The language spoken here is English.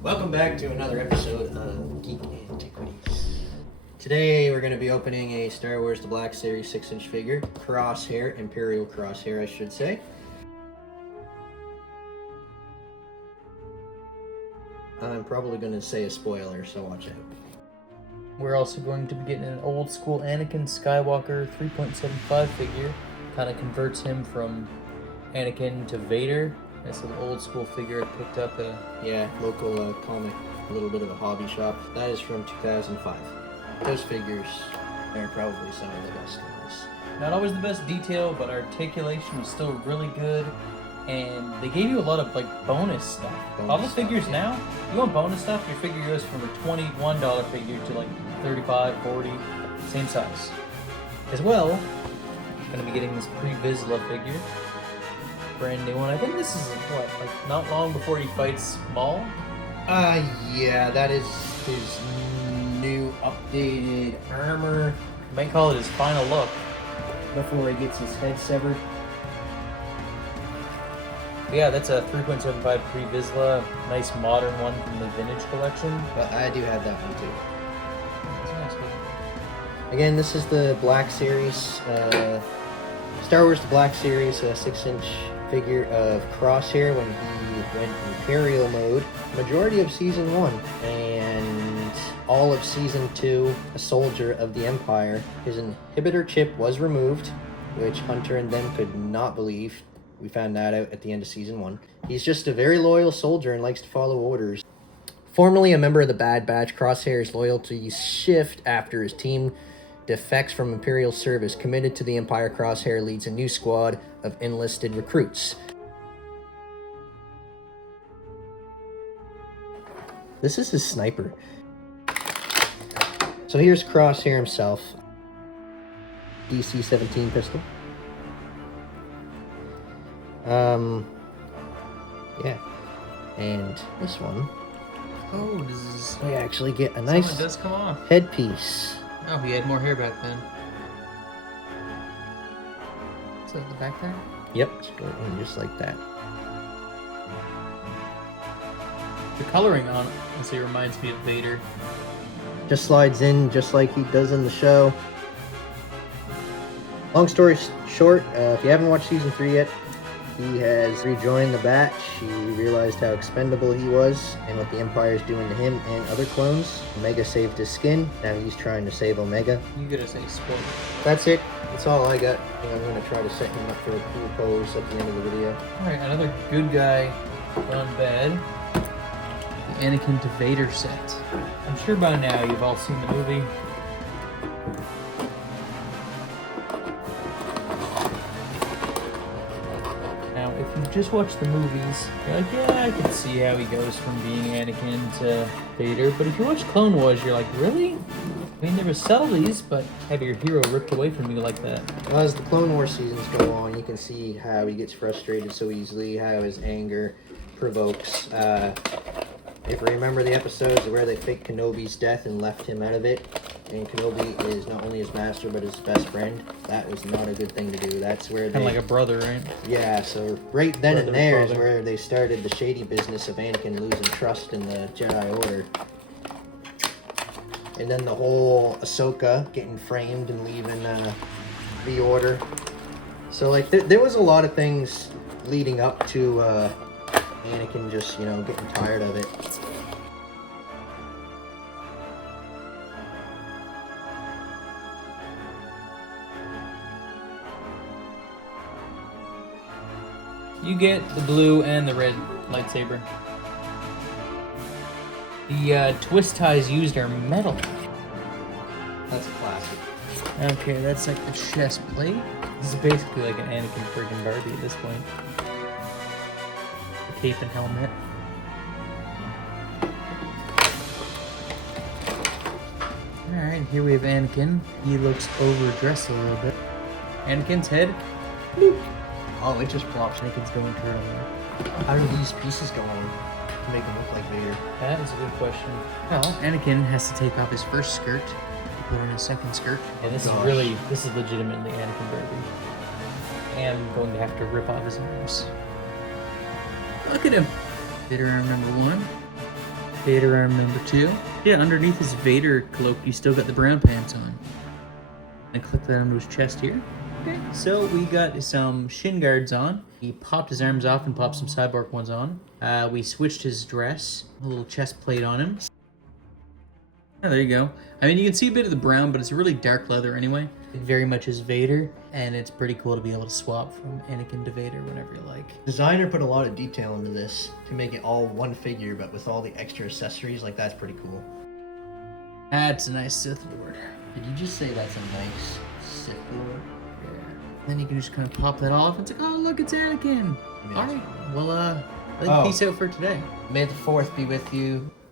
Welcome back to another episode of Geek Antiquities. Today we're going to be opening a Star Wars The Black Series 6-inch figure, Crosshair, Imperial Crosshair I should say. I'm probably going to say a spoiler, so watch out. We're also going to be getting an old school Anakin Skywalker 3.75 figure. Kind of converts him from Anakin to Vader. That's an old school figure I picked up at a local comic, a little bit of a hobby shop. That is from 2005. Those figures are probably some of the best ones. Not always the best detail, but articulation was still really good. And they gave you a lot of bonus stuff. All the figures now, you want bonus stuff, your figure goes from a $21 figure to $35, $40, same size. As well, I'm gonna be getting this pre-Vizsla figure. Brand new one. I think this is not long before he fights Maul. Yeah, that is his new updated armor. You might call it his final look. Before he gets his head severed. But yeah, that's a 3.75 pre-Vizsla. Nice modern one from the vintage collection. But I do have that one too. That's a nice one. Again, this is the Black Series, Star Wars The Black Series 6-inch figure of Crosshair when he went Imperial mode. Majority of Season 1 and all of Season 2, a soldier of the Empire. His inhibitor chip was removed, which Hunter and them could not believe. We found that out at the end of Season 1. He's just a very loyal soldier and likes to follow orders. Formerly a member of the Bad Batch, Crosshair's loyalties shift after his team defects from Imperial service. Committed to the Empire, Crosshair leads a new squad of enlisted recruits. This is his sniper. So here's Crosshair himself. DC-17 pistol. Yeah. And this one. Oh, this is... We actually get a nice does come off. headpiece. Oh, he had more hair back then. Is that the back there? Yep, it's going in just like that. The coloring on it, honestly, reminds me of Vader. Just slides in just like he does in the show. Long story short, if you haven't watched Season 3 yet, he has rejoined the batch. He realized how expendable he was and what the Empire is doing to him and other clones. Omega saved his skin. Now he's trying to save Omega. You gotta say spoiler. That's it. That's all I got. And I'm going to try to set him up for a cool pose at the end of the video. Alright, another good guy gone bad. The Anakin to Vader set. I'm sure by now you've all seen the movie. Now, if you just watch the movies, you're like, yeah, I can see how he goes from being Anakin to Vader. But if you watch Clone Wars, you're like, really? I mean, there were subtleties, but have your hero ripped away from you like that. Well, as the Clone Wars seasons go on, you can see how he gets frustrated so easily, how his anger provokes. If you remember the episodes where they faked Kenobi's death and left him out of it, and Kenobi is not only his master but his best friend, that was not a good thing to do. That's where they... Kind of like a brother, right? Yeah, so right then Brother and there is father. where they started the shady business of Anakin losing trust in the Jedi Order. And then the whole Ahsoka getting framed and leaving the Order. So, there was a lot of things leading up to Anakin just, getting tired of it. You get the blue and the red lightsaber. The twist ties used are metal. That's a classic. Okay, that's like the chest plate. This is basically like an Anakin friggin' Barbie at this point. The cape and helmet. Alright, here we have Anakin. He looks overdressed a little bit. Anakin's head. Bloop. Oh, it just plops. Anakin's going through. How do these pieces go on to make him look like Vader? That is a good question. Well, Anakin has to take off his first skirt, put in a second skirt. And this is legitimately Anakin Barbie. And I'm going to have to rip off his arms. Look at him. Bitter arm number 1. Vader arm number 2. Yeah, underneath his Vader cloak, you still got the brown pants on. And click that onto his chest here. Okay, so we got some shin guards on. He popped his arms off and popped some cyborg ones on. We switched his dress, a little chest plate on him. Oh, there you go. I mean, you can see a bit of the brown, but it's really dark leather anyway. It very much is Vader, and it's pretty cool to be able to swap from Anakin to Vader whenever you like. Designer put a lot of detail into this to make it all one figure, but with all the extra accessories, like that's pretty cool. That's a nice Sith Lord. Did you just say that's a nice Sith Lord? Yeah. Then you can just kind of pop that off. It's like, oh, look, it's Anakin. All right. Well, I think peace out for today. May the 4th be with you.